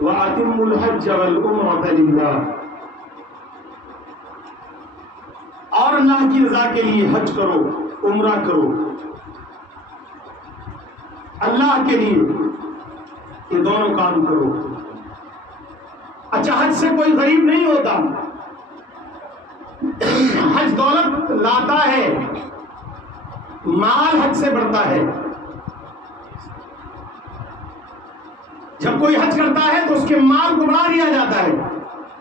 وَأَتِمُّوا الْحَجَّ وَالْعُمْرَةَ لِلَّهِ، اور اللہ کی رضا کے لیے حج کرو، عمرہ کرو اللہ کے لیے، یہ دونوں کام کرو۔ اچھا، حج سے کوئی غریب نہیں ہوتا، حج دولت لاتا ہے، مال حج سے بڑھتا ہے۔ جب کوئی حج کرتا ہے تو اس کے مال کو بڑھا دیا جاتا ہے۔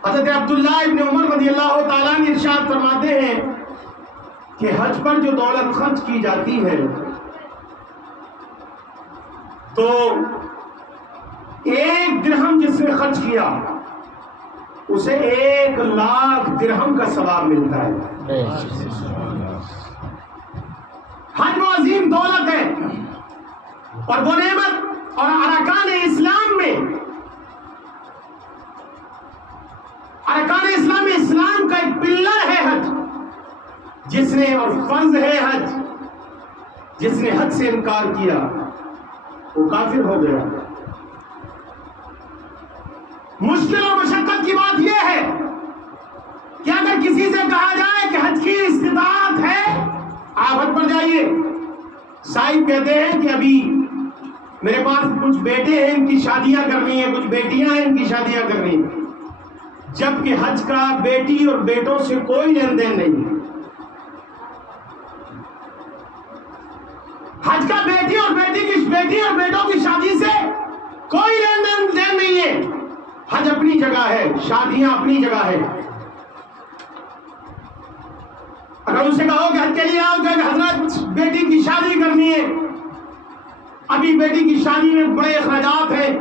حضرت عبداللہ ابن عمر رضی اللہ تعالیٰ عنہ ارشاد فرماتے ہیں کہ حج پر جو دولت خرچ کی جاتی ہے تو 1 درہم جس نے خرچ کیا اسے 1,00,000 درہم کا ثواب ملتا ہے۔ حج وہ عظیم دولت ہے اور وہ نعمت اور ارکان اسلام میں اسلام کا ایک پلر ہے حج، جس نے، اور فرض ہے حج، جس نے حج سے انکار کیا وہ کافر ہو گیا۔ مشکل اور مشقت کی بات یہ ہے کہ اگر کسی سے کہا جائے کہ حج کی استطاعت ہے آپ حج پر جائیے، صاحب کہتے ہیں کہ ابھی میرے پاس کچھ بیٹے ہیں ان کی شادیاں کرنی ہیں، کچھ بیٹیاں ہیں ان کی شادیاں کرنی ہیں، جبکہ حج کا بیٹی اور بیٹوں سے کوئی لین دین نہیں ہے۔ حج کا بیٹی اور بیٹوں کی شادی سے کوئی لین دین نہیں ہے۔ حج اپنی جگہ ہے، شادیاں اپنی جگہ ہے۔ اگر ان سے کہو کہ حج کے لیے آؤ کہ حضرت بیٹی کی شادی کرنی ہے، ابھی بیٹی کی شادی میں بڑے اخراجات ہیں،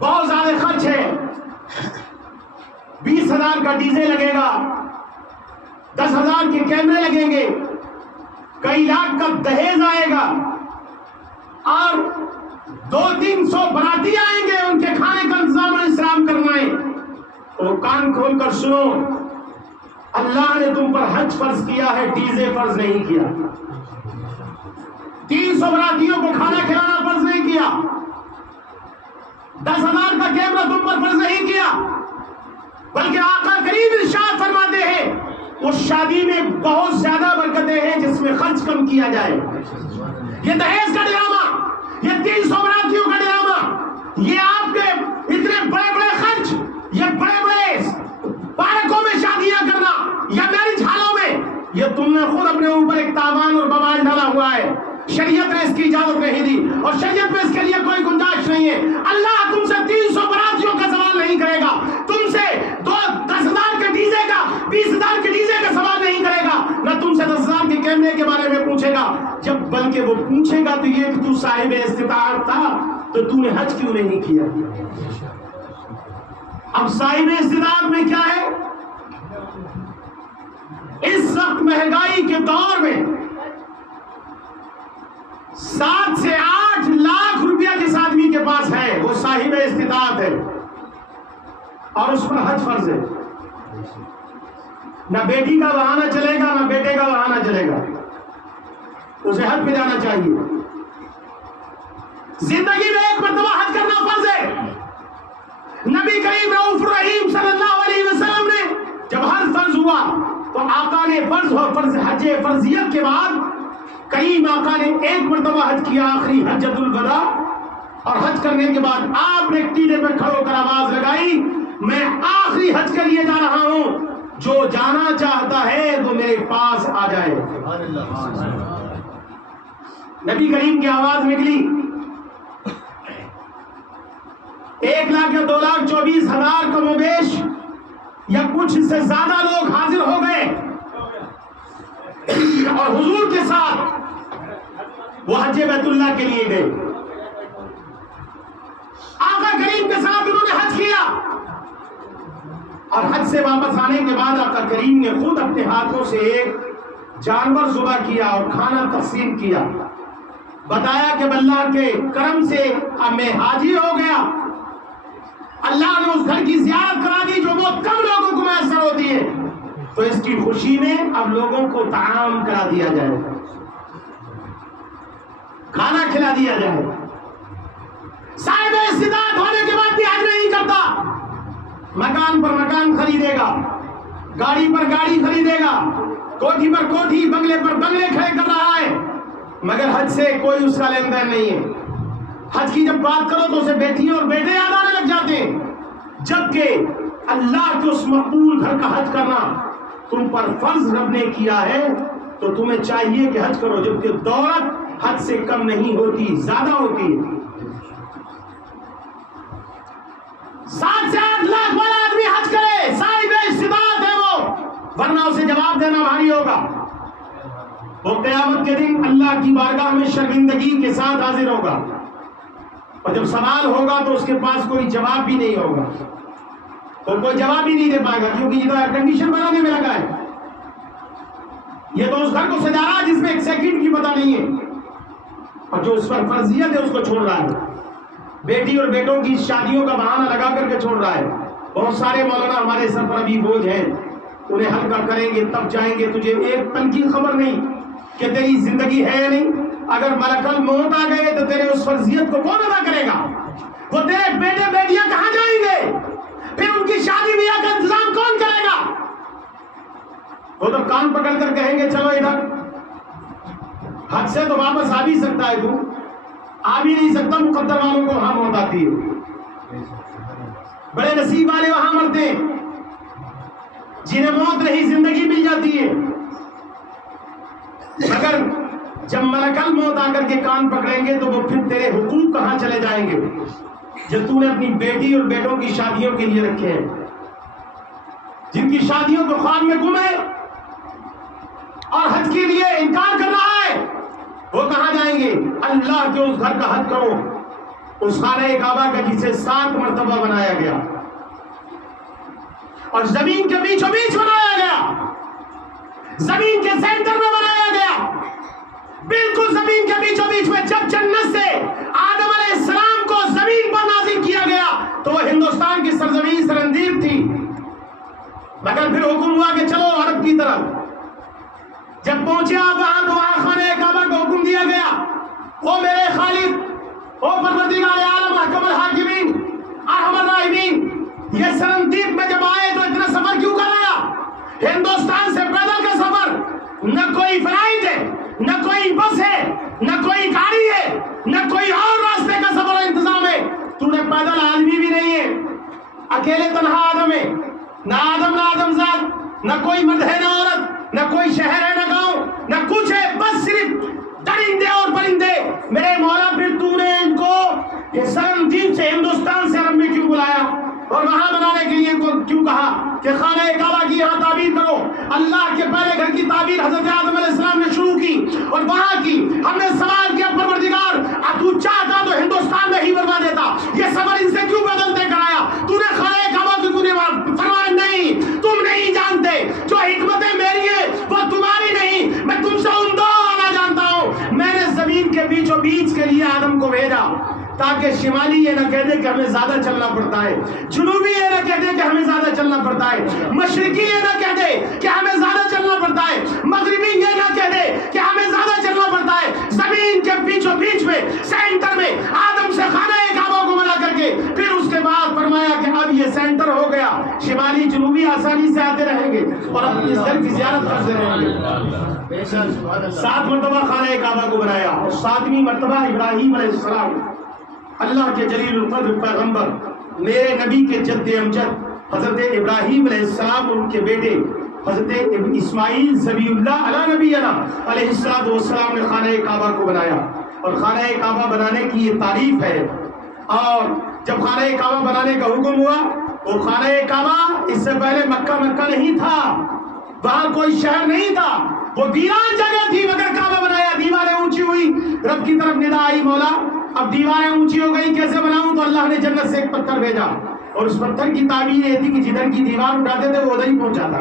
بہت زیادہ خرچ ہے، 20,000 کا ڈی جے لگے گا، 10,000 کے کیمرے لگیں گے، کئی لاکھ کا دہیج آئے گا، اور 200-300 باراتی آئیں گے، ان کے کھانے کا انتظام اور انتظام کرنا ہے، تو کان کھول کر سنو، اللہ نے تم پر حج فرض کیا ہے، ڈی جے فرض نہیں کیا۔ 300 براتیوں کو کھانا کھلانا فرض نہیں کیا، 10,000 کا کیمرہ تم پر فرض نہیں کیا، بلکہ آقا کریم ارشاد فرماتے ہیں اس شادی میں بہت زیادہ برکتیں ہیں جس میں خرچ کم کیا جائے۔ یہ دہیج کا ڈرامہ، یہ 300 براتیوں کا ڈرامہ، یہ آپ کے اتنے بڑے بڑے خرچ، یہ بڑے بڑے پارکوں میں شادیاں کرنا یا میرج ہالوں میں، یہ تم نے خود اپنے اوپر ایک تاوان اور بوال ڈالا ہوا ہے۔ شریعت نے اس کی اجازت نہیں دی اور شریعت میں اس کے لیے کوئی گنجائش نہیں ہے۔ اللہ تم سے 300 براتیوں کا سوال نہیں کرے گا، تم سے 10,000 کے ڈی جے کا، 20,000 کے ڈی جے کا سوال نہیں کرے گا، نہ تم سے 10,000 کے کیمرے کے بارے میں پوچھے گا، جب بلکہ وہ پوچھے گا تو یہ کہ تو صاحب استطاعت تھا تو تو نے حج کیوں نہیں کیا۔ اب صاحب استطاعت میں کیا ہے؟ اس وقت مہنگائی کے دور میں 7 سے 8 لاکھ روپیہ جس آدمی کے پاس ہے وہ صاحب استطاعت ہے اور اس پر حج فرض ہے۔ نہ بیٹی کا بہانہ چلے گا نہ بیٹے کا بہانہ چلے گا، اسے حج پہ جانا چاہیے۔ زندگی میں ایک مرتبہ حج کرنا فرض ہے۔ نبی کریم رؤوف الرحیم صلی اللہ علیہ وسلم نے جب حج فرض ہوا تو آقا نے فرض حج فرضیت کے بعد کریم آقا نے ایک مرتبہ حج کیا، آخری حجۃ الوداع، اور حج کرنے کے بعد آپ نے ٹیلے پہ کھڑے ہو کر آواز لگائی، میں آخری حج کے لیے جا رہا ہوں، جو جانا چاہتا ہے وہ میرے پاس آ جائے۔ نبی کریم کی آواز نکلی، 1,00,000 یا 2,24,000 کم و بیش یا کچھ سے زیادہ لوگ حاضر ہو گئے اور حضور کے ساتھ وہ حج بیت اللہ کے لیے گئے۔ آقا کریم کے ساتھ انہوں نے حج کیا اور حج سے واپس آنے کے بعد آقا کریم نے خود اپنے ہاتھوں سے ایک جانور ذبح کیا اور کھانا تقسیم کیا، بتایا کہ اللہ کے کرم سے اب میں حاجی ہو گیا، اللہ نے اس گھر کی زیارت کرا دی جو بہت کم لوگوں کو میسر ہوتی ہے، تو اس کی خوشی میں اب لوگوں کو طعام کرا دیا جائے، کھانا کھلا دیا جائے۔ صاحب استطاعت مکان پر مکان خریدے گا، گاڑی پر گاڑی خریدے گا، کوٹھی پر کوٹھی، بنگلے پر بنگلے کھڑے کر رہا ہے، مگر حج سے کوئی اس کا لین دین نہیں ہے۔ حج کی جب بات کرو تو اسے بیٹیاں اور بیٹے یاد آنے لگ جاتے ہیں، جبکہ اللہ کے اس مقبول گھر کا حج کرنا تم پر فرض رب نے کیا ہے، تو تمہیں چاہیے کہ حج کرو، جبکہ دولت حج سے کم نہیں ہوتی، زیادہ ہوتی ہے۔ 7 سے 8 لاکھ والا آدمی حج کرے، صاحب استطاعت ہے وہ، ورنہ اسے جواب دینا بھاری ہوگا۔ وہ قیامت کے دن اللہ کی بارگاہ میں شرمندگی کے ساتھ حاضر ہوگا، اور جب سوال ہوگا تو اس کے پاس کوئی جواب بھی نہیں ہوگا، اور کوئی جواب ہی نہیں دے پائے گا، کیونکہ یہ تو ایئر کنڈیشن بنانے میں لگا ہے، یہ تو اس گھر کو سجا رہا ہے جس میں ایک سیکنڈ کی پتہ نہیں ہے، اور جو اس پر فرضیت ہے اس کو چھوڑ رہا ہے، بیٹی اور بیٹوں کی شادیوں کا بہانہ لگا کر کے چھوڑ رہا ہے۔ بہت سارے مولانا ہمارے سر پر ابھی بوجھ ہیں، انہیں ہلکا کریں گے تب جائیں گے، تجھے ایک پل کی خبر نہیں کہ تیری زندگی ہے یا نہیں، اگر ملک الموت آ گئے تو تیرے اس فرضیت کو کون ادا کرے گا؟ وہ تیرے بیٹے بیٹیاں کہاں جائیں گے؟ پھر ان کی شادی بیاہ کا انتظام کون کرے گا؟ وہ تو کان پکڑ کر کہیں گے چلو ادھر، حج سے تو واپس آ بھی سکتا ہے، تو آ بھی نہیں سکتا، مقدر والوں کو وہاں موت آتی ہے، بڑے نصیب والے وہاں مرتے ہیں، جنہیں موت نہیں زندگی مل جاتی ہے، مگر جب ملک الموت آ کر کے کان پکڑیں گے تو وہ پھر تیرے حقوق کہاں چلے جائیں گے جو تو نے اپنی بیٹی اور بیٹوں کی شادیوں کے لیے رکھے ہیں، جن کی شادیوں کو خواب میں گم ہے اور حج کے لیے انکار کر رہا ہے، وہ کہاں جائیں گے؟ اللہ کے اس گھر کا حج کرو، اس خانہ کعبہ کا جسے 7 مرتبہ بنایا گیا اور زمین کے بیچوں بیچ بنایا گیا، زمین کے سینٹر میں بنایا گیا، بالکل زمین کے بیچوں بیچ میں۔ جب جنت سے آدم علیہ السلام کو زمین پر نازل کیا گیا تو وہ ہندوستان کی سرزمین سرندیب تھی، مگر پھر حکم ہوا کہ چلو عرب کی طرف۔ جب پہنچے آپ وہاں تو وہاں خانہ کعبہ کو حکم دیا گیا، او میرے خالق، او پروردگار عالم، احکم الحاکمین، ارحم الراحمین، یہ سرندیب میں جب آئے تو اتنا سفر کیوں کرایا؟ ہندوستان سے پیدل کا سفر، نہ کوئی فلائٹ ہے، نہ کوئی بس ہے، نہ کوئی گاڑی ہے، نہ کوئی اور راستے کا سفر و انتظام ہے، تو نے پیدل آدمی بھی نہیں ہے، اکیلے تنہا آدم ہے، نہ آدم زاد، نہ کوئی مرد ہے نہ عورت، نہ کوئی شہر ہے نہ گاؤں، نہ کچھ ہے، بس صرف درندے اور پرندے۔ میرے مولا پھر تو نے ان کو یہ سرندیب سے ہندوستان سے عرب میں کیوں بلایا اور وہاں بنانے کے لیے کیوں کہا کہ خانہ کعبہ کی یہاں تعبیر کرو؟ اللہ کے پہلے گھر کی تعبیر حضرت آدم علیہ السلام نے شروع کی اور وہاں کی۔ ہم نے سوال کیا پروردگار تو چاہتا تو ہندوستان میں ہی بنوا دیتا، یہ سفر ان سے کیوں بدلتے کرایا؟ تو نے خانہ کعبہ کی تو نے فرمایا نہیں، تم نہیں جانتے، جو حکمتیں میری ہیں وہ تمہاری نہیں، میں تم سے ان دو آنا جانتا ہوں۔ میں نے زمین کے بیچوں بیچ کے لیے آدم کو بھیجا تاکہ شمالی یہ نہ کہہ دے کہ ہمیں زیادہ چلنا پڑتا ہے، جنوبی یہ نہ کہہ دے کہ ہمیں زیادہ چلنا پڑتا ہے، مشرقی یہ نہ کہہ دے کہ ہمیں زیادہ چلنا پڑتا ہے، مغربی یہ نہ کہہ دے کہ ہمیں زیادہ چلنا پڑتا ہے۔ زمین کے بیچوں بیچ میں سینٹر میں آدم سے خانہ کعبہ کو بنا کر کے پھر اس کے بعد فرمایا کہ اب یہ سینٹر ہو گیا، شمالی جنوبی آسانی سے آتے رہیں گے اور اپنی اس گھر کی زیارت کرتے رہیں گے۔ 7 مرتبہ خانہ کعبہ کو بنایا اور 7ویں مرتبہ ابراہیم علیہ السلام، اللہ کے جلیل القدر پیغمبر، میرے نبی کے جد امجد حضرت ابراہیم علیہ السلام اور ان کے بیٹے حضرت اسماعیل ذبیح اللہ علی نبینا علیہ السلام نے خانہ کعبہ کو بنایا۔ اور خانہ کعبہ بنانے کی یہ تعریف ہے، اور جب خانہ کعبہ بنانے کا حکم ہوا، وہ خانہ کعبہ اس سے پہلے مکہ نہیں تھا، وہاں کوئی شہر نہیں تھا، وہ ویران جگہ تھی، مگر کعبہ بنایا، دیواریں اونچی ہوئی، رب کی طرف ندا آئی، مولا اب دیواریں اونچی ہو گئی کیسے بناؤں؟ تو اللہ نے جنت سے ایک پتھر بھیجا اور اس پتھر کی تعبیر یہ تھی کہ جدھر کی دیوار اٹھاتے تھے وہ ادھر ہی پہنچ جاتا،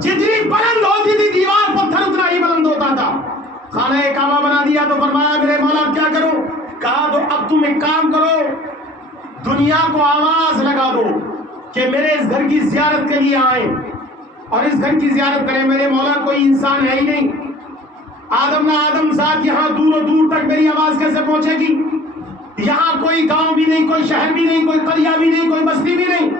جتنی بلند ہوتی تھی دیوار پتھر اتنا ہی بلند ہوتا تھا۔ خانہ کعبہ بنا دیا تو فرمایا میرے مولا اب کیا کروں؟ کہا تو اب تم ایک کام کرو، دنیا کو آواز لگا دو کہ میرے اس گھر کی زیارت کے لیے آئیں اور اس گھر کی زیارت کریں۔ میرے مولا کوئی انسان ہے ہی نہیں، آدم نہ آدم ذات، یہاں دور و دور تک میری آواز کیسے پہنچے گی؟ یہاں کوئی گاؤں بھی نہیں، کوئی شہر بھی نہیں، کوئی قریہ بھی نہیں، کوئی بستی بھی نہیں،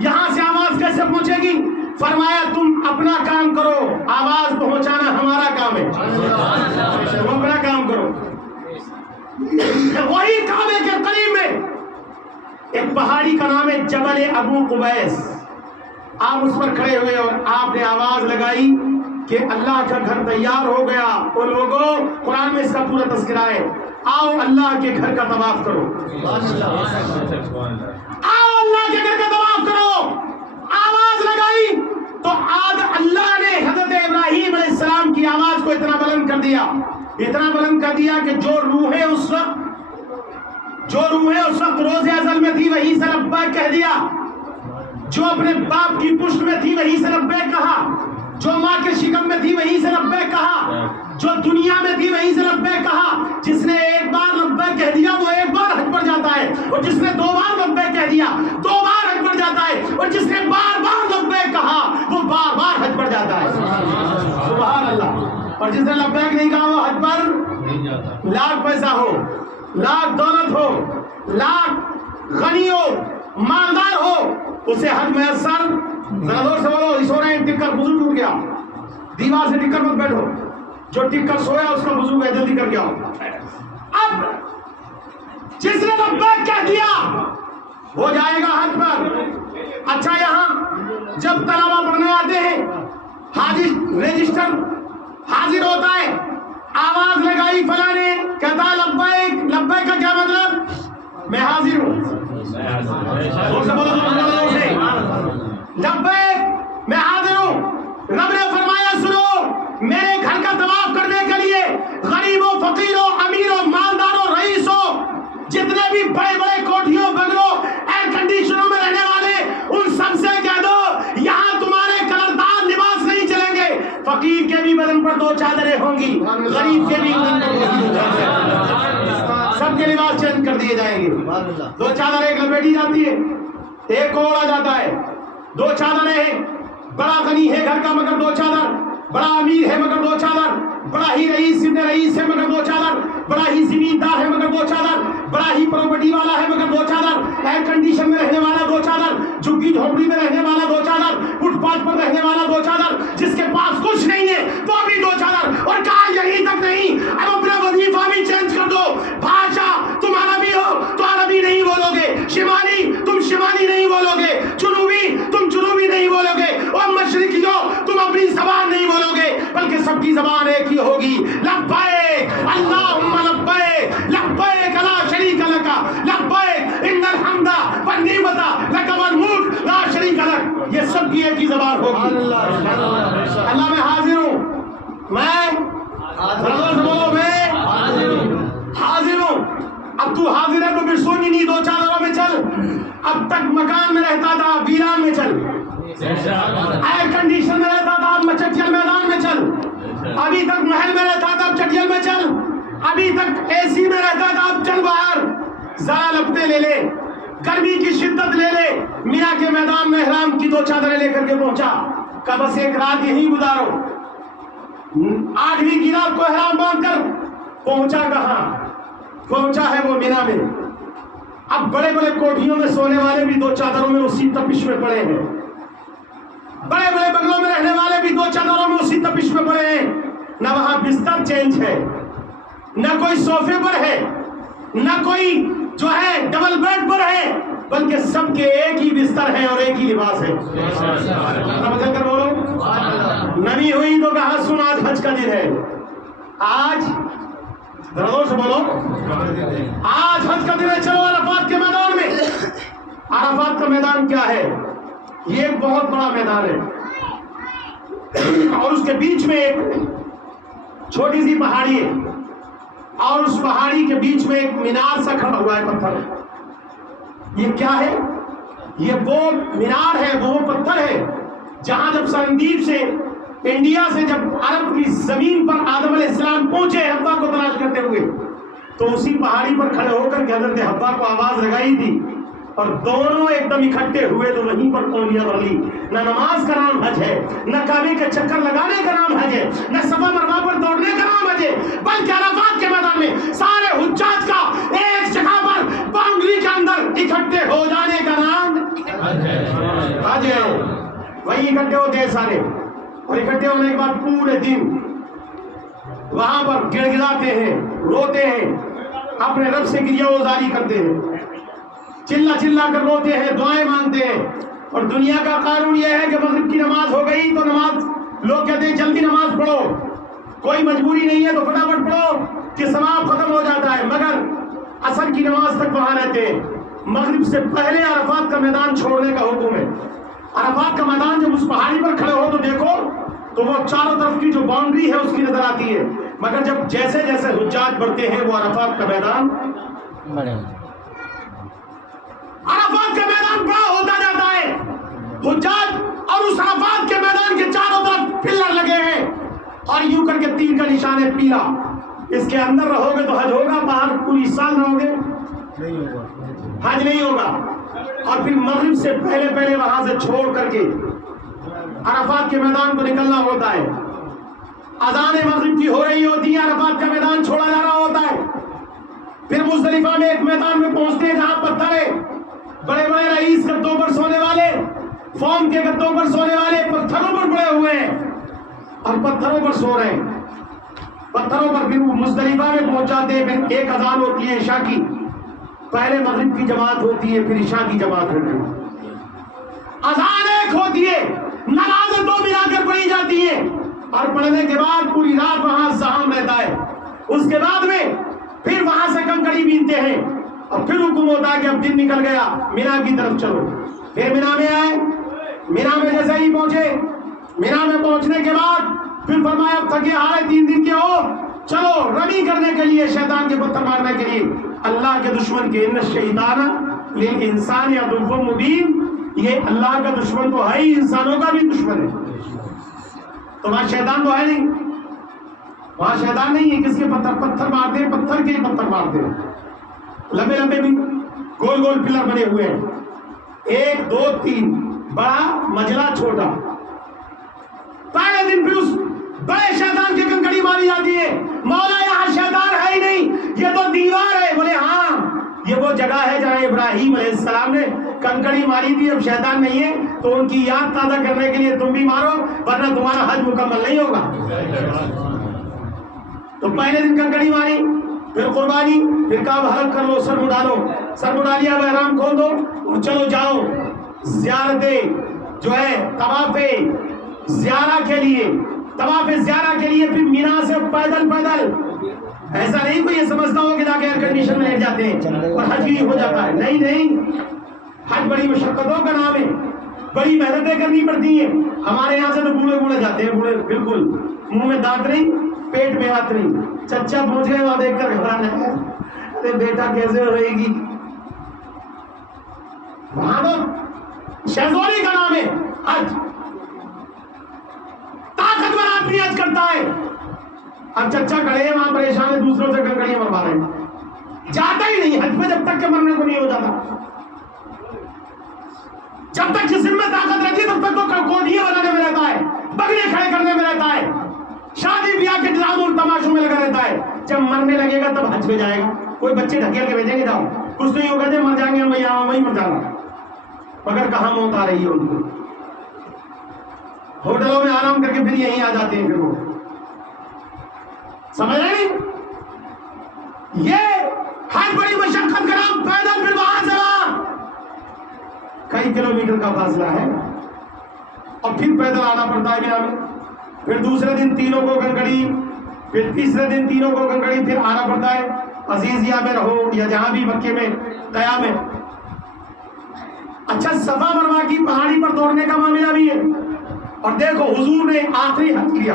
یہاں سے آواز کیسے پہنچے گی؟ فرمایا تم اپنا کام کرو، آواز پہنچانا ہمارا کام ہے، تم اپنا کام کرو۔ وہی کعبے کے قریب میں ایک پہاڑی کا نام ہے جبل ابو قبیس، آپ اس پر کھڑے ہوئے اور آپ نے آواز لگائی کہ اللہ کا گھر تیار ہو گیا۔ وہ لوگوں، قرآن میں اس کا پورا تذکرہ ہے، آؤ اللہ کے گھر کا طواف کرو، آؤ اللہ کے گھر کا طواف کرو۔ آواز لگائی تو آج اللہ نے حضرت ابراہیم علیہ السلام کی آواز کو اتنا بلند کر دیا، اتنا بلند کر دیا کہ جو روحیں اس وقت روز ازل میں تھی وہی سے لبیک کہہ دیا، جو اپنے باپ کی پشت میں تھی وہی سے لبیک کہا، جو ماں کے شکم میں تھی وہی سے لبیک کہا، جو دنیا میں تھی وہی سے لبیک کہا۔ جس نے ایک بار لبیک کہہ دیا وہ ایک بار حج پر جاتا ہے، اور جس نے دو بار لبیک کہہ دیا دو بار حج پر جاتا ہے، اور جس نے بار بار لبیک کہا وہ بار بار حج پر جاتا ہے۔ سبحان اللہ۔ اور جس نے لبیک نہیں کہا وہ حج پر لاکھ پیسہ ہو، لاکھ دولت ہو، لاکھ غنی ہو، مالدار ہو، اسے حج میسر، ذرا زور سے بولو، اس ہو رہے ٹک کر وضو ٹوٹ گیا، دیوار سے ٹک کر مت بیٹھو، جو ٹک کر سویا اس کا وضو ہے جلدی کر کے آؤ۔ اب جس نے لبیک کہہ دیا وہ جائے گا حج پر۔ اچھا، یہاں جب طلبہ پڑھنے آتے ہیں، حاجی رجسٹر حاضر ہوتا ہے، آواز لگائی فلاں نے، کہتا ہے لبیک۔ لبیک کا کیا مطلب؟ میں حاضر ہوں۔ لبیک میں حاضر ہوں۔ رب نے فرمایا سنو، میرے گھر کا طواف کرنے کے لیے غریبوں، فقیروں، امیروں، مالداروں، رئیسوں، جتنے بھی بڑے بڑے کوٹھیوں، بنگلوں، ایئر کنڈیشنوں میں رہنے والے، ان سب سے کہہ دو یہاں تمہارے کلردار لباس نہیں چلیں گے۔ فقیر کے بھی بدن پر 2 چادریں ہوں گی، غریب کے بھی بدن پر 2 چادریں، سب کے لباس چینج کر دیے جائیں گے۔ 2 چادریں ایک لپیٹی جاتی ہے، ایک اوڑا جاتا ہے، 2 چادریں ہیں۔ بڑا غنی ہے گھر کا مگر 2 چادر، بڑا امیر ہے مگر 2 چادر، بڑا ہی رئیس ہے مگر 2 چادر، بڑا ہی زمیندار ہے مگر 2 چادر، بڑا ہی پراپرٹی والا ہے مگر 2 چادر، ایئر کنڈیشن میں رہنے والا 2 چادر، جھگی جھونپڑی میں رہنے والا 2 چادر، فٹ پاتھ پر رہنے والا 2 چادر، جس کے پاس کچھ نہیں ہے وہ بھی 2 چادر۔ اور کہا یہی تک نہیں، اب اپنا وظیفہ بھی چینج کر دو، بھاشا تم عربی ہو تو عربی نہیں بولو گے، شمالی تم شمالی نہیں بولو گے، جنوبی تم جنوبی نہیں بولو گے، اور مشرقی ہو تم اپنی زبان نہیں بولو گے، بلکہ سب کی زبان ایک ہی ہوگی، لبیک اللہم لبیک، لبیک لا شریک لک، لبیک ان الحمد والنعمت لک والملک لا شریک لک۔ یہ سب کی ایک ہی زبان ہوگی۔ اللہ میں حاضر ہوں، میں حاضر ہوں۔ اب تو حاضر ہے تو پھر سونی نہیں 2 چادروں میں چل۔ اب تک مکان میں رہتا تھا، ویران میں چل، ایئر کنڈیشن میں رہتا تھا، اب چٹیل میدان میں چل، ابھی تک محل میں رہتا تھا اب چٹیل میں چل، ابھی تک اے سی میں رہتا تھا اب چل باہر، ذرا لپٹے لے لے، گرمی کی شدت لے لے۔ میاں کے میدان میں احرام کی 2 چادریں لے کر کے پہنچا، کہ بس ایک رات یہیں گزارو۔ 8ویں کی رات کو احرام باندھ کر پہنچا کہاں؟ پہنچا ہے وہ مینا میں۔ اب بڑے بڑے کوٹھیوں میں سونے والے بھی 2 چادروں میں اسی تپش میں پڑے ہیں، بڑے بڑے بنگلوں میں رہنے والے بھی 2 چادروں میں اسی تپش میں پڑے ہیں۔ نہ وہاں بستر چینج ہے، نہ کوئی صوفے پر ہے، نہ کوئی جو ہے ڈبل بیڈ پر ہے، بلکہ سب کے ایک ہی بستر ہے اور ایک ہی لباس ہے۔ سمجھ کر بولو، نبی ہوئی تو کہا سن آج حج کا دن ہے، آج زور سے بولو، آج حج کا دن ہے، چلو عرفات کے میدان میں۔ عرفات کا میدان کیا ہے؟ یہ ایک بہت بڑا میدان ہے، اور اس کے بیچ میں ایک چھوٹی سی پہاڑی ہے، اور اس پہاڑی کے بیچ میں ایک مینار سا کھڑا ہوا ہے، پتھر۔ یہ کیا ہے؟ یہ وہ مینار ہے، وہ پتھر ہے جہاں جب سندیپ سے، انڈیا سے جب عرب کی زمین پر آدم علیہ السلام پہنچے حوا کو تلاش کرتے ہوئے، تو اسی پہاڑی پر کھڑے ہو کر کے حضرت حوا کو آواز لگائی تھی اور دونوں ایک دم اکٹھے ہوئے تو وہیں پر تولیا بڑھی. نہ نماز کا نام حج ہے، نہ کعبے کے چکر لگانے کا نام حج ہے، نہ صفا مروا پر دوڑنے کا نام حج ہے، بلکہ عرفات کے میدان میں سارے حجاج کا ایک جگہ پر باؤنڈری کے اندر اکٹھے ہو جانے کا نام حج ہے. وہیں اکٹھے ہوتے ہیں سارے، اور اکٹھے ہونے کے بعد پورے دن وہاں پر گڑ گڑاتے ہیں، روتے ہیں، اپنے رب سے گریہ گزاری کرتے ہیں، چلا چلا کر روتے ہیں، دعائیں مانگتے ہیں. اور دنیا کا قانون یہ ہے کہ مغرب کی نماز ہو گئی تو نماز لوگ کہتے ہیں جلدی نماز پڑھو، کوئی مجبوری نہیں ہے تو فٹافٹ پڑھو کہ ثواب ختم ہو جاتا ہے. مگر عصر کی نماز تک وہاں رہتے ہیں. مغرب سے پہلے عرفات کا میدان چھوڑنے کا حکم ہے. عرفات کا میدان جب اس پہاڑی پر کھڑے ہو تو دیکھو تو وہ چاروں طرف کی جو باؤنڈری ہے اس کی نظر آتی ہے. مگر جب جیسے جیسے حجاج بڑھتے ہیں وہ عرفات کا میدان بڑا ہوتا جاتا ہے. حجاج اور اس عرفات کے میدان کے چاروں طرف پلر لگے ہیں اور یوں کر کے تیر کا نشان ہے پیلا. اس کے اندر رہو گے تو حج ہوگا، باہر پوری سال رہو گے حج نہیں ہوگا. اور پھر مغرب سے پہلے وہاں سے چھوڑ کر کے عرفات کے میدان کو نکلنا ہوتا ہے. اذان مغرب کی ہو رہی ہوتی ہے، عرفات کا میدان چھوڑا جا رہا ہوتا ہے. پھر مزدلفہ میں ایک میدان میں پہنچتے ہیں جہاں پتھر ہے، بڑے بڑے رئیس گدوں پر سونے والے، فوم کے گدوں پر سونے والے پتھروں پر پڑے ہوئے ہیں اور پتھروں پر سو رہے ہیں. پتھروں پر پھر مزدلفہ میں پہنچاتے ہیں. پھر ایک اذان ہوتی ہے عشاء کی، پہلے مغرب کی جماعت ہوتی ہے، پھر عشاء کی جماعت ہوتی ہے. اذان ایک ہوتی ہے، نمازیں دو ملا کر پڑھی جاتی ہیں اور پڑھنے کے بعد پوری رات وہاں زحام رہتا ہے. اس کے بعد میں پھر وہاں سے کنکڑی بینتے ہیں اور پھر حکم ہوتا ہے کہ اب دن نکل گیا، مینا کی طرف چلو. پھر مینا میں آئے، مینا میں جیسے ہی پہنچے، مینا میں پہنچنے کے بعد پھر فرمایا اب تھکے ہارے 3 دن کے ہو، چلو رمی کرنے کے لیے، شیطان کے پتھر مارنے کے لیے. اللہ کے دشمن کے ان الشیطان للانسان عدو مبین، یہ اللہ کا دشمن تو ہے ہی، انسانوں کا بھی دشمن ہے. تو وہاں شیطان تو ہے نہیں، وہاں شیطان نہیں ہے. کس کے پتھر مارتے ہیں؟ پتھر کے پتھر مارتے ہیں. لمبے لمبے بھی گول گول پلر بنے ہوئے ہیں، 1 2 3، بڑا مجلا چھوٹا. پہلے دن پھر اس بڑے شیطان کی کنکڑی ماری جاتی ہے. مولا یہاں شیطان ہے ہی نہیں، یہ تو دیوار ہے. بولے ہاں یہ وہ جگہ ہے جہاں ابراہیم علیہ السلام نے کنکڑی ماری تھی. اب شیطان نہیں ہے تو ان کی یاد تازہ کرنے کے لیے تم بھی مارو، ورنہ تمہارا حج مکمل نہیں ہوگا. تو پہلے دن کنکڑی ماری، پھر قربانی، پھر کہا حلق کر لو، سر مڈالو، سر مڈا لیا، اب احرام کھول دو اور چلو جاؤ زیارتیں جو ہے طواف زیارہ کے لیے، طواف زیارہ کے لیے. پھر مینا سے پیدل ایسا نہیں کوئی یہ سمجھتا ہو کہ جا کے ایئر کنڈیشن میں لیٹ جاتے ہیں اور حج بھی ہو جاتا ہے. نہیں، حج بڑی مشقتوں کا نام ہے، بڑی محنتیں کرنی پڑتی ہیں. ہمارے یہاں سے تو بوڑھے جاتے ہیں، بوڑھے بالکل منہ میں دانت نہیں، پیٹ میں ہاتھ نہیں. چچا پہنچ گئے وہاں دیکھ کر گھبرانا ہے، ارے بیٹا کیسے رہے گی. وہاں تو شہزوری کا نام ہے حج، طاقتور آدمی حج کرتا ہے. اب چچا کھڑے ہیں وہاں پریشان ہے، دوسروں سے کنکڑیاں مروا رہے ہیں، جاتا ہی نہیں حج پہ جب تک کہ مرنے کو نہیں ہو جاتا. جب تک جسم میں طاقت رہتی ہے تب تک تو کوٹیاں بنانے میں رہتا ہے، بکرے کھڑے کرنے میں رہتا ہے، شادی بیاہ کے ڈراموں اور تماشوں میں لگا رہتا ہے. جب مرنے لگے گا تب حج پہ جائے گا. کوئی بچے ڈھکیل کے بھیجیں گے جاؤ، کچھ نہیں ہوگا، مر جائیں گے ہم یہاں وہیں مر جانا. مگر کہاں موت آ رہی ہے ان کو، ہوٹلوں میں آرام کر کے پھر یہیں آ جاتے ہیں. پھر وہ سمجھ رہے ہیں یہ حج بڑی مشقت کا نام. پیدل پھر وہاں سے وہاں کئی کلومیٹر کا فاصلہ ہے اور پھر پیدل آنا پڑتا ہے مینا میں. پھر دوسرے دن تینوں کو کنکڑی، پھر تیسرے دن تینوں کو کنکڑی، پھر آنا پڑتا ہے عزیزیہ میں رہو یا جہاں بھی مکے میں قیام میں. اچھا صفا مروا کی پہاڑی پر دوڑنے کا معاملہ بھی ہے. اور دیکھو حضور نے آخری حج کیا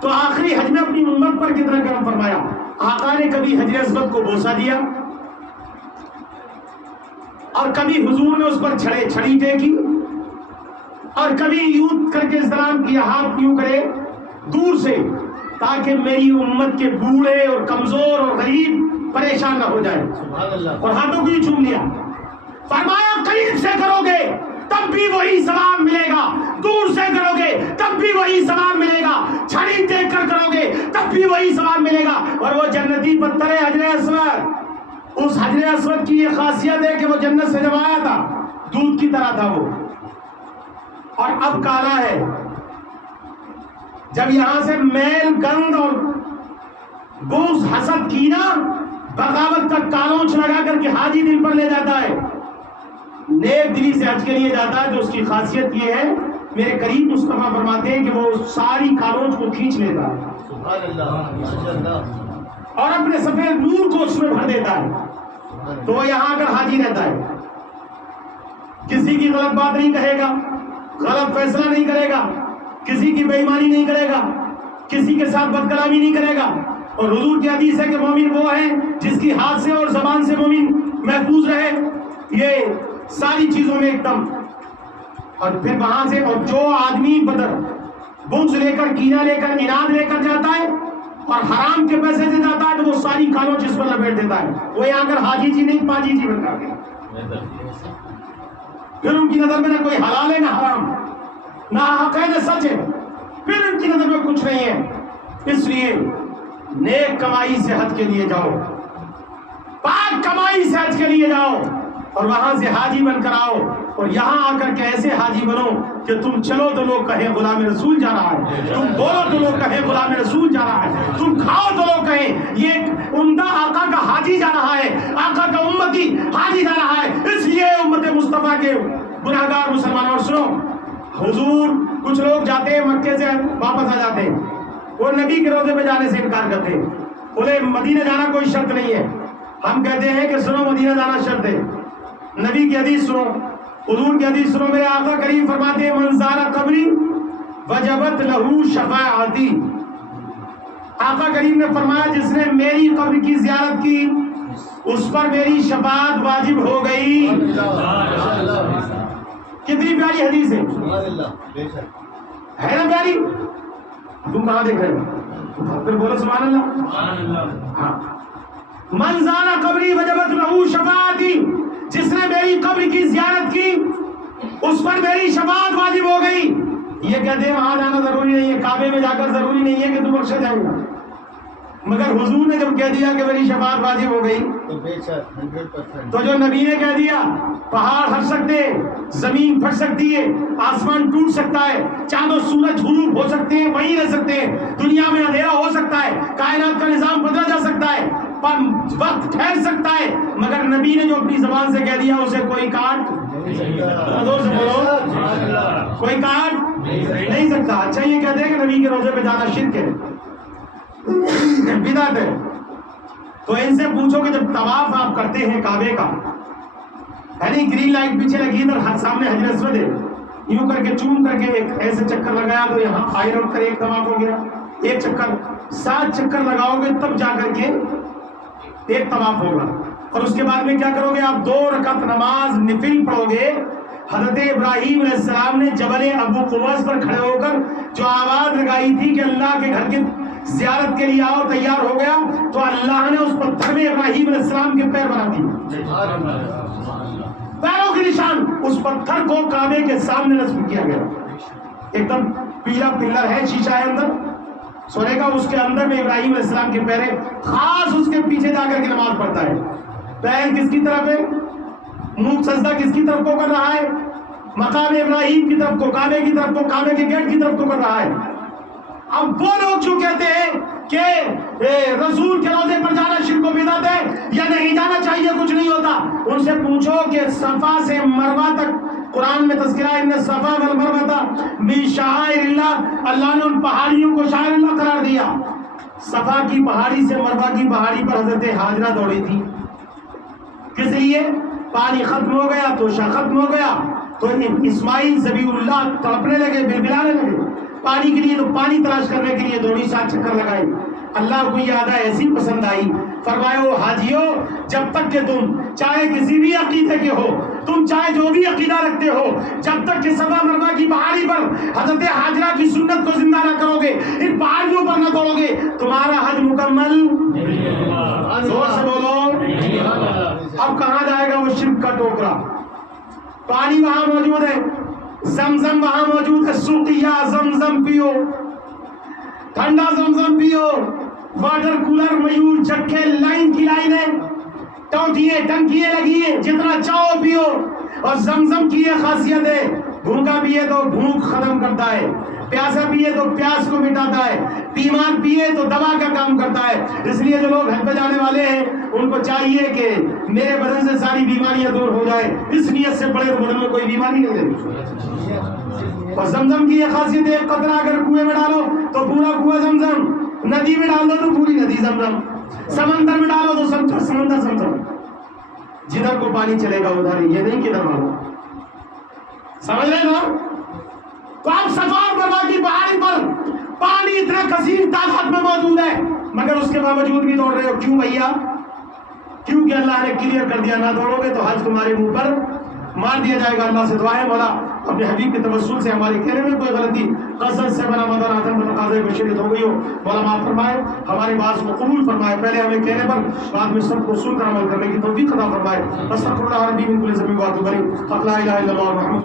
تو آخری حج میں اپنی امت پر کتنا کرم فرمایا. آقا نے کبھی حجر اسود کو بوسہ دیا اور کبھی حضور نے اس پر چھڑی ٹیکی اور کبھی یوں کر کے استلام کیا، ہاتھ یوں کرے دور سے تاکہ میری امت کے بوڑھے اور کمزور اور غریب پریشان نہ ہو جائے، اور ہاتھوں کو ہی چوم لیا. فرمایا قریب سے کرو گے تب بھی وہی ثواب ملے گا، دور سے کرو گے تب بھی وہی ثواب ملے گا، چھڑی دیکھ کر کرو گے تب بھی وہی ثواب ملے گا۔ اور وہ جنتی پتھر ہے حجر اسود، اس حجر اسود کی یہ خاصیت ہے کہ وہ جنت سے جب آیا تھا دودھ کی طرح تھا وہ، اور اب کالا ہے۔ جب یہاں سے میل گند اور بغض حسد کینہ بغاوت کا کالونچ لگا کر کے حاجی دل پر لے جاتا ہے، نیک دلی سے حج کے لیے جاتا ہے، تو اس کی خاصیت یہ ہے، میرے قریب مصطفیٰ فرماتے ہیں کہ وہ ساری کالونچ کو کھینچ لیتا ہے اور اپنے سفید نور کو اس میں بھر دیتا ہے، تو وہ یہاں آ کر حاجی رہتا ہے، کسی کی غلط بات نہیں کہے گا، غلط فیصلہ نہیں کرے گا، کسی کی بے ایمانی نہیں کرے گا، کسی کے ساتھ بد کلامی نہیں کرے گا۔ اور حضور کی حدیث ہے کہ مومن وہ ہے جس کی ہاتھ سے اور زبان سے مومن محفوظ رہے، یہ ساری چیزوں میں ایک دم۔ اور پھر وہاں سے اور جو آدمی بدر بغض لے کر، کینہ لے کر، اناد لے کر جاتا ہے اور حرام کے پیسے سے جاتا ہے تو وہ ساری کالوں جس پر لپیٹ دیتا ہے، وہ یہاں کر حاجی جی نہیں پاجی جی بن کر گیا۔ پھر ان کی نظر میں نہ کوئی حلال ہے نہ حرام، نہ حق ہے نہ سچ ہے، پھر ان کی نظر میں کچھ نہیں ہے۔ اس لیے نیک کمائی سے حج کے لیے جاؤ، پاک کمائی سے حج کے لیے جاؤ اور وہاں سے حاجی بن کر آؤ، اور یہاں آ کر کے ایسے حاجی بنو کہ تم چلو تو لوگ کہیں غلام رسول جا رہا ہے، تم بولو تو لوگ کہیں غلام رسول جا رہا ہے، تم کھاؤ تو لوگ کہیں یہ ایک عمدہ آقا کا حاجی جا رہا ہے، آقا کا امتی حاجی جا رہا ہے۔ اس لیے امت مصطفیٰ کے گناہگار مسلمانوں، اور سنو، حضور کچھ لوگ جاتے ہیں مکے سے واپس آ جاتے ہیں، وہ نبی کے روضے پہ جانے سے انکار کرتے ہیں، بولے مدینہ جانا کوئی شرط نہیں ہے۔ ہم کہتے ہیں کہ سنو مدینہ جانا شرط ہے، نبی کی حدیث سنو، حضور کی حدیث سنو، میرے آقا کریم فرماتے ہیں من زار قبری وجبت لہو شفاعتی۔ آقا کریم نے فرمایا جس نے میری قبر کی زیارت کی اس پر میری شفاعت واجب ہو گئی۔ کتنی پیاری حدیث ہے، ہے نا پیاری؟ تم کہاں دیکھ رہے ہو؟ پھر بولو سبحان اللہ۔ ہاں، من زار قبری وجبت لہو شفاعتی، جس نے میری قبر کی زیارت کی اس پر میری شفاعت واجب ہو گئی۔ یہ کہتے ہیں وہاں جانا ضروری نہیں ہے، کعبے میں جا کر ضروری نہیں ہے کہ تم بخشے جائے گا، مگر حضور نے جب کہہ دیا کہ میری شفاعت واجب ہو گئی تو جو نبی نے کہہ دیا پہاڑ ہٹ سکتے ہیں، زمین پھٹ سکتی ہے، آسمان ٹوٹ سکتا ہے، چاند و سورج غروب ہو سکتے ہیں، وہیں رہ سکتے ہیں، دنیا میں اندھیرا ہو سکتا ہے، کائنات کا نظام بدلا جا سکتا ہے، پر وقت ٹھہر سکتا ہے، مگر نبی نے جو اپنی زبان سے کہہ دیا اسے کوئی کاٹ سے بولو کوئی کاٹ نہیں سکتا۔ اچھا یہ کہتے ہیں کہ نبی کے روزے پہ جانا شرک ہے، بدعت ہے، تو ان سے پوچھو کہ جب طواف آپ کرتے ہیں کعبے کا، ہے نہیں گرین لائٹ پیچھے لگی ادھر سامنے حجر اسود ہے، یوں کر کے چوم کر کے ایک ایسے چکر لگایا تو یہاں آئی روڈ کر ایک طواف ہو گیا، ایک چکر، 7 چکر لگاؤ گے تب جا کر کے ایک طواف ہوگا۔ اور اس کے بعد میں کیا کرو گے آپ؟ 2 رکعت نماز نفل پڑھو گے۔ حضرت ابراہیم علیہ السلام نے جبل ابو قبیس پر کھڑے ہو کر جو آواز لگائی تھی کہ اللہ کے گھر کی زیارت کے لیے آؤ، تیار ہو گیا، تو اللہ نے اس پتھر میں ابراہیم علیہ السلام کے پیر بنا دیے، پیروں کے نشان، اس پتھر کو کعبے کے سامنے نصب کیا گیا، ایک دم پیلا پلر ہے، شیشہ ہے اندر سونے کا، اس کے اندر میں ابراہیم علیہ السلام کے پیر ہے، خاص اس کے پیچھے جا کر کے نماز پڑھتا ہے۔ پیر کس کی طرف ہے؟ منہ سجدہ کس کی طرف کو کر رہا ہے؟ مقام ابراہیم کی طرف کو، کعبے کی طرف کو، کعبے کے گیٹ کی طرف کو کر رہا ہے۔ اب وہ لوگ جو کہتے ہیں کہ رسول کے روضے پر جانا شرک و بدعت ہے یا نہیں جانا چاہیے کچھ نہیں ہوتا، ان سے پوچھو کہ صفا سے مروہ تک قرآن میں تذکرہ ہے، ان صفا والمروہ من شعائر اللہ، اللہ نے ان پہاڑیوں کو شاعر اللہ قرار دیا۔ صفا کی پہاڑی سے مروہ کی پہاڑی پر حضرت ہاجرہ دوڑی تھی، کس لیے؟ پانی ختم ہو گیا، توشہ ختم ہو گیا، تو اسماعیل ذبیح اللہ تڑپنے لگے، بلبلانے لگے پانی کے لیے، تو پانی تلاش کرنے کے لیے دوڑی 7 چکر لگائے۔ اللہ کو یہ عادہ ایسی پسند آئی، فرمایا او حاجیو، جب تک کہ تم چاہے کسی بھی عقیدے کے ہو، تم چاہے جو بھی عقیدہ رکھتے ہو، جب تک کہ صفا مروہ کی پہاڑی پر حضرت ہاجرہ کی سنت کو زندہ نہ کرو گے، ان پہاڑیوں پر نہ دوڑو گے، تمہارا حج مکمل، زور سے بولو، اب کہاں جائے گا وہ شرک کا ٹوکرا؟ پانی وہاں موجود ہے، زمزم وہاں موجود ہے، سوقیہ زمزم پیو، ٹھنڈا زمزم پیو، واٹر کولر میور چکھے لائن کی لائن ہے، ٹوٹیے ٹنکیے لگی ہیں، جتنا چاہو پیو۔ اور زمزم کی یہ خاصیت ہے، بھوکا پیے تو بھوک ختم کرتا ہے، پیاسا پیے تو پیاس کو مٹاتا ہے، بیمار پیے تو دوا کا کام کرتا ہے۔ اس لیے جو لوگ حج پہ جانے والے ہیں ان کو چاہیے کہ میرے بدن سے ساری بیماریاں دور ہو جائیں، اس نیت سے پڑے تو بدن میں کوئی بیماری نہیں رہتی۔ اور زمزم کی یہ خاصیت ہے، ایک قطرہ اگر کنویں میں ڈالو تو پورا کنواں زمزم، ندی میں ڈال دو تو پوری ندی زمزم، سمندر میں ڈالو تو سمندر زمزم، جدھر کو پانی چلے گا ادھر، یہ نہیں کدھر مانو، سمجھ رہے نا؟ تو اب صفا اور مروا کی پہاڑی پر پانی اتنا کثیر تعداد میں موجود ہے، مگر اس کے باوجود بھی دوڑ رہے ہو، کیوں بھیا؟ کیونکہ اللہ نے کلیئر کر دیا، نہ دوڑو گے تو حج تمہارے منہ پر مار دیا جائے گا۔ اللہ سے دعا ہے مولا اپنے حبیب کے توسل سے ہماری کہنے میں کوئی غلطی قصد سے بنا مدن آدم میں تقاضے میں شریعت ہو گئی ہو، مولا معاف فرمائے، ہماری بات کو قبول فرمائے، پہلے ہمیں کہنے پر بعد میں سب کو سن کر عمل کرنے کی توفیق عطا فرمائے۔ استغفر اللہ ربی من کل ذنب و اتوب الیہ، لا الہ الا اللہ محمد